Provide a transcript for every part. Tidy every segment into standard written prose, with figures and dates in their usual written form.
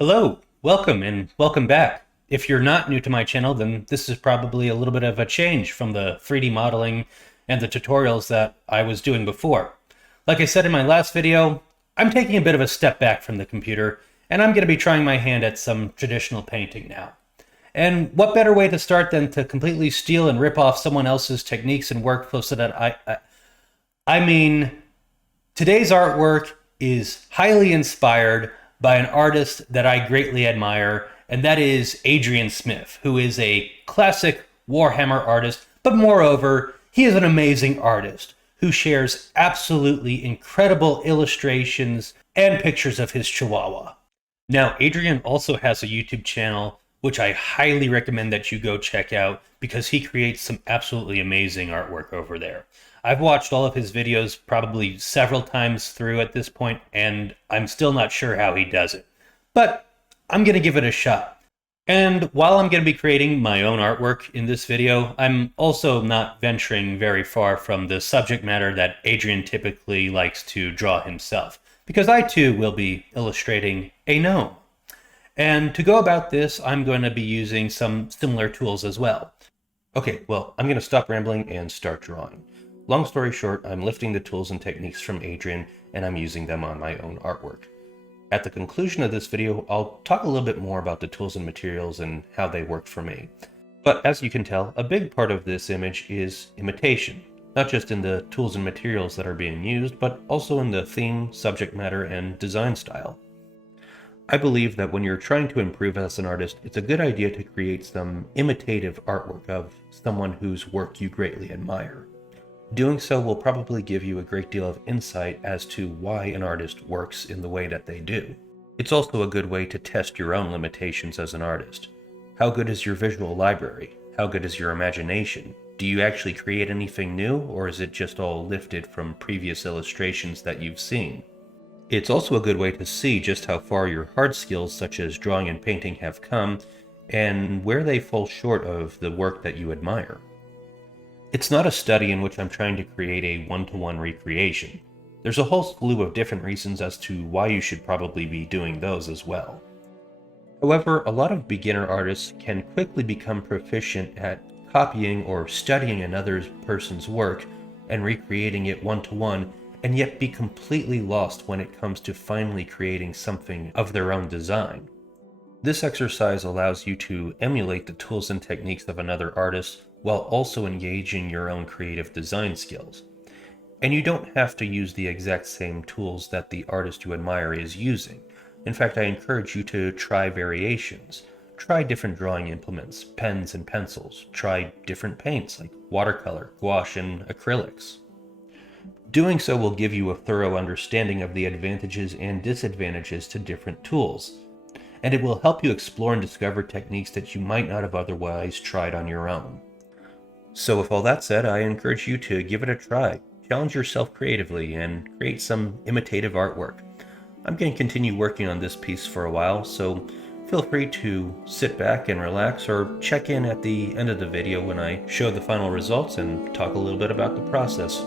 Hello, welcome, and welcome back. If you're not new to my channel, then this is probably a little bit of a change from the 3D modeling and the tutorials that I was doing before. Like I said in my last video, I'm taking a bit of a step back from the computer, and I'm going to be trying my hand at some traditional painting now. And what better way to start than to completely steal and rip off someone else's techniques and workflow so that I mean, today's artwork is highly inspired by an artist that I greatly admire, and that is Adrian Smith, who is a classic Warhammer artist, but moreover, he is an amazing artist who shares absolutely incredible illustrations and pictures of his chihuahua. Now, Adrian also has a YouTube channel, which I highly recommend that you go check out because he creates some absolutely amazing artwork over there. I've watched all of his videos probably several times through at this point, and I'm still not sure how he does it. But I'm going to give it a shot. And while I'm going to be creating my own artwork in this video, I'm also not venturing very far from the subject matter that Adrian typically likes to draw himself, because I too will be illustrating a gnome. And to go about this, I'm going to be using some similar tools as well. Okay, well, I'm going to stop rambling and start drawing. Long story short, I'm lifting the tools and techniques from Adrian, and I'm using them on my own artwork. At the conclusion of this video, I'll talk a little bit more about the tools and materials and how they worked for me. But as you can tell, a big part of this image is imitation, not just in the tools and materials that are being used, but also in the theme, subject matter, and design style. I believe that when you're trying to improve as an artist, it's a good idea to create some imitative artwork of someone whose work you greatly admire. Doing so will probably give you a great deal of insight as to why an artist works in the way that they do. It's also a good way to test your own limitations as an artist. How good is your visual library? How good is your imagination? Do you actually create anything new, or is it just all lifted from previous illustrations that you've seen? It's also a good way to see just how far your hard skills such as drawing and painting have come, and where they fall short of the work that you admire. It's not a study in which I'm trying to create a one-to-one recreation. There's a whole slew of different reasons as to why you should probably be doing those as well. However, a lot of beginner artists can quickly become proficient at copying or studying another person's work and recreating it one-to-one, and yet be completely lost when it comes to finally creating something of their own design. This exercise allows you to emulate the tools and techniques of another artist while also engaging your own creative design skills. And you don't have to use the exact same tools that the artist you admire is using. In fact, I encourage you to try variations. Try different drawing implements, pens and pencils. Try different paints like watercolor, gouache, and acrylics. Doing so will give you a thorough understanding of the advantages and disadvantages to different tools, and it will help you explore and discover techniques that you might not have otherwise tried on your own. So with all that said, I encourage you to give it a try, challenge yourself creatively, and create some imitative artwork. I'm going to continue working on this piece for a while, so feel free to sit back and relax or check in at the end of the video when I show the final results and talk a little bit about the process.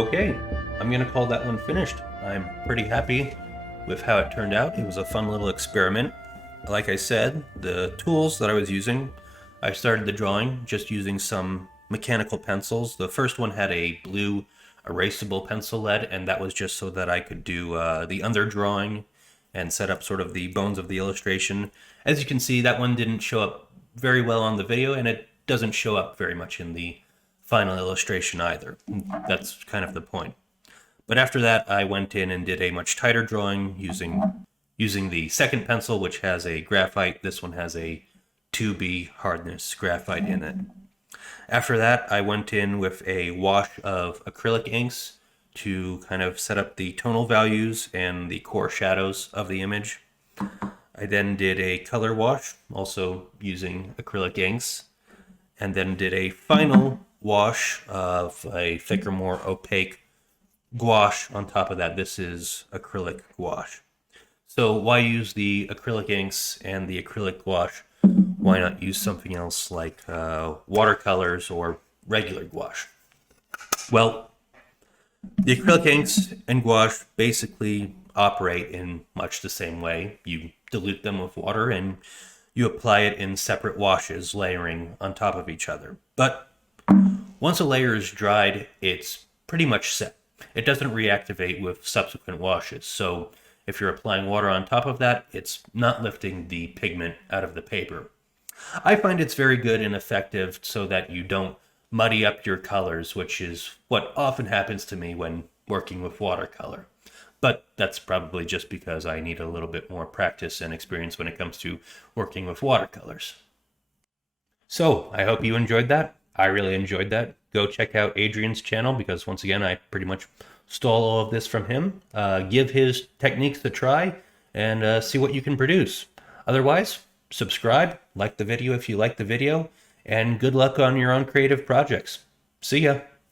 Okay, I'm gonna call that one finished. I'm pretty happy with how it turned out. It was a fun little experiment. Like I said, the tools that I was using, I started the drawing just using some mechanical pencils. The first one had a blue erasable pencil lead, and that was just so that I could do the underdrawing and set up sort of the bones of the illustration. As you can see, that one didn't show up very well on the video, and it doesn't show up very much in the final illustration either. That's kind of the point. But after that, I went in and did a much tighter drawing using the second pencil, which has a graphite. This one has a 2B hardness graphite in it. After that, I went in with a wash of acrylic inks to kind of set up the tonal values and the core shadows of the image. I then did a color wash, also using acrylic inks, and then did a final wash of a thicker, more opaque gouache on top of that. This is acrylic gouache. So why use the acrylic inks and the acrylic gouache? Why not use something else like watercolors or regular gouache? Well, the acrylic inks and gouache basically operate in much the same way. You dilute them with water and you apply it in separate washes, layering on top of each other. But once a layer is dried, it's pretty much set. It doesn't reactivate with subsequent washes. So if you're applying water on top of that, it's not lifting the pigment out of the paper. I find it's very good and effective so that you don't muddy up your colors, which is what often happens to me when working with watercolor. But that's probably just because I need a little bit more practice and experience when it comes to working with watercolors. So I hope you enjoyed that. I really enjoyed that. Go check out Adrian's channel because once again, I pretty much stole all of this from him. Give his techniques a try and see what you can produce. Otherwise, subscribe, like the video if you like the video, and good luck on your own creative projects. See ya.